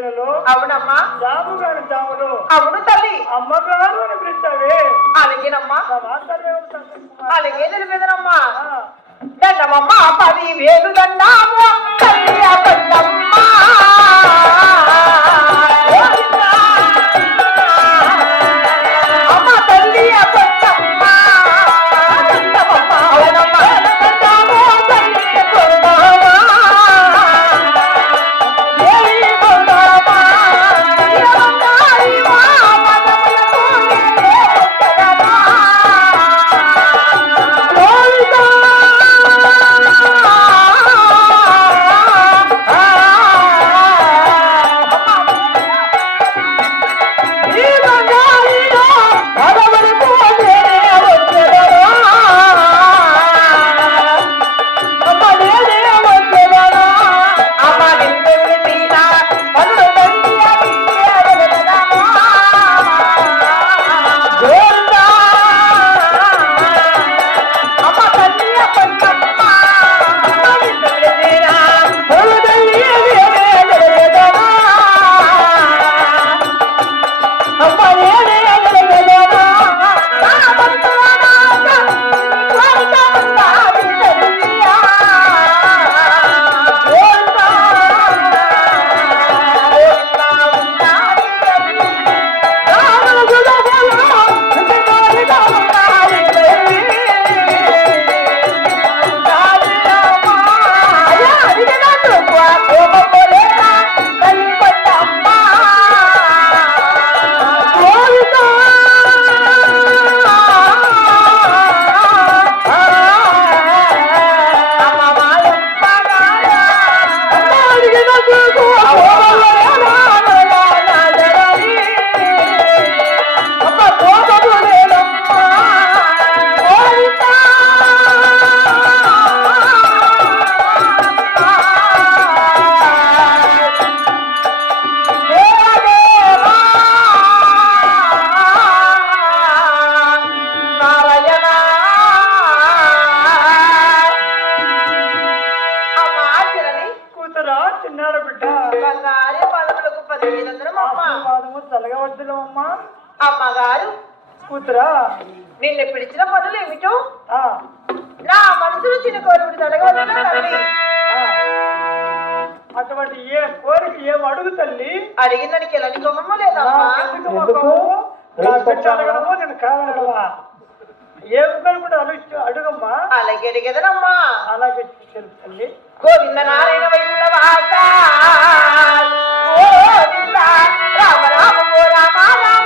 వేళలో అవును తల్లి. అమ్మ అని పిలుస్తావే. అలాగేనమ్మా. అలాగే తెలిపేదనమ్మా దండమమ్మా పది వేలు దండాము తల్లి ఆశీర్వాదము చల్లగవద్దులమ్మా అమ్మగారు కూతురా. నిన్ను పిలిచిన పనులు ఏమిటో? ఆ, నా మనసులో చిన్న తల్లి? ఆ. అటువంటి ఏ కోరిక ఏం అడుగు తల్లి? అడిగిందానికి ఎలా కొమ్మమ్మ లేదమ్మా నాకెందుకు మొక్కవు? నా బిడ్డ అడగడము నేను కాదనగలవా ఏం కనుకుంటే అడుగు అడుగమ్మా. అలాగే అడిగేదనమ్మా. అలాగే తెలుసు తల్లి. గోవింద నారాయణ రామ రామ ఓ రామ రామ.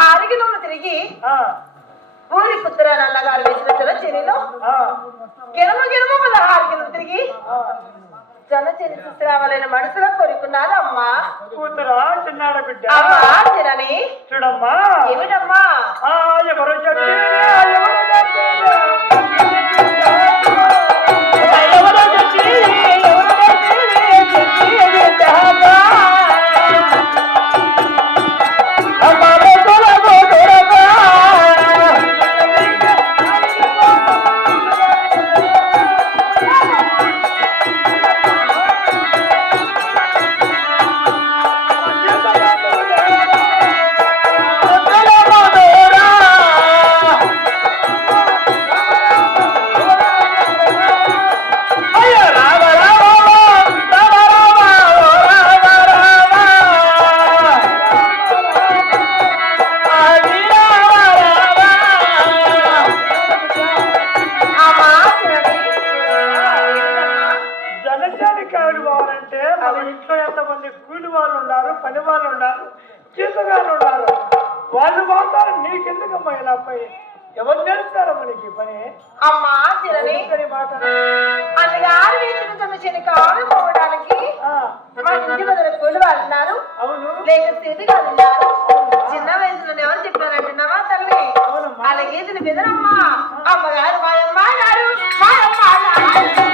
పదహారు గెలుములు తిరిగి ఆ, ఊరి పుత్ర నల్లగారు వేసిన ఆ, గెలుము గెలుము పదహారు గెలుము తిరిగి ఆ. జన చెని చూసిరావాలని మనసులో కోరుకున్నాను అమ్మా? కూతురా చిన్నాడు బిడ్డ. అమ్మా చెరని చూడమ్మా. ఏమిటమ్మా? ఆ ఎవరు చెప్పి? నీకెందుకమ్మా ఇలా పై ఎవరు నేర్పుతారమ్మా నీకు ఈ పని? అమ్మా ఎందుకని మాట? అన్నగారు వేసిన తన శనికాలు పోవడానికి మా ఇంటి బదులు ఉన్నారు అవును. లేక స్థితిగా ఉన్నారు చిన్న వయసులో ఎవరు చెప్పారంటున్నావా తల్లి. అలాగే దీని బెదరమ్మా. అమ్మగారు మాయమ్మ గారు గారు. అమ్మా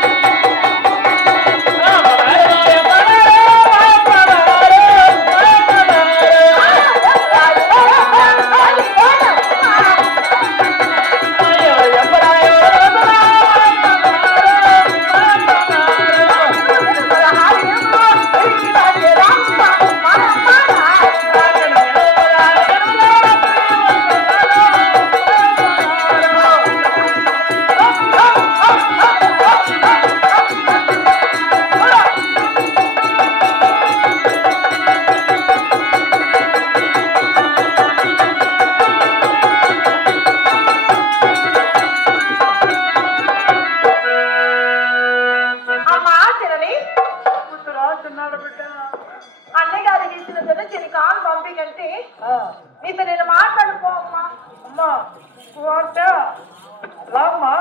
అన్నయ్య గారు చేసిన తన శనికాలు పంపి కంటే ఆ, నీతో నేను మాట్లాడుకో అమ్మా. అమ్మా రామ్మా.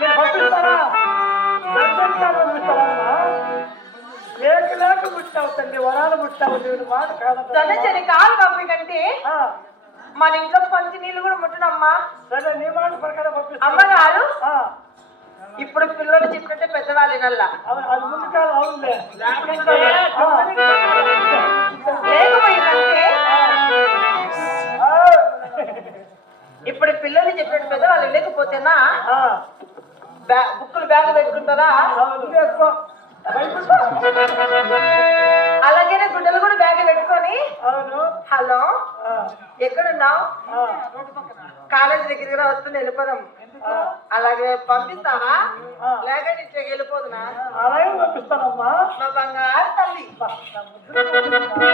నేను పంపిస్తారా పంపిస్తా పంపిస్తారమ్మా లేక లేక ముట్టావు తల్లి వరాలు ముట్టావు మాట కాదు ఆ, మన ఇంట్లో పంచి నీళ్ళు కూడా ముట్టడమ్మా సరే నీ మాట ప్రకారం పంపిస్తా అమ్మగారు ఇప్పుడు పిల్లలు చెప్పినట్టే పెద్దవాళ్ళు వినల్లా ఇప్పుడు పిల్లలు చెప్పినట్టు పెద్దవాళ్ళు లేకపోతేనా? బుక్కులు బ్యాగ్ పెట్టుకుంటారా. అలాగే గుడ్డలు కూడా బ్యాగ్ పెట్టుకొని. అవును. హలో. ఎక్కడున్నావు? కాలేజీ దగ్గర వస్తుంది వెళ్ళిపోదాం. అలాగే పంపిస్తావా. లేక ఇట్లా వెళ్ళిపోదునా అలాగే పంపిస్తానమ్మా మా బంగారు తల్లి నా.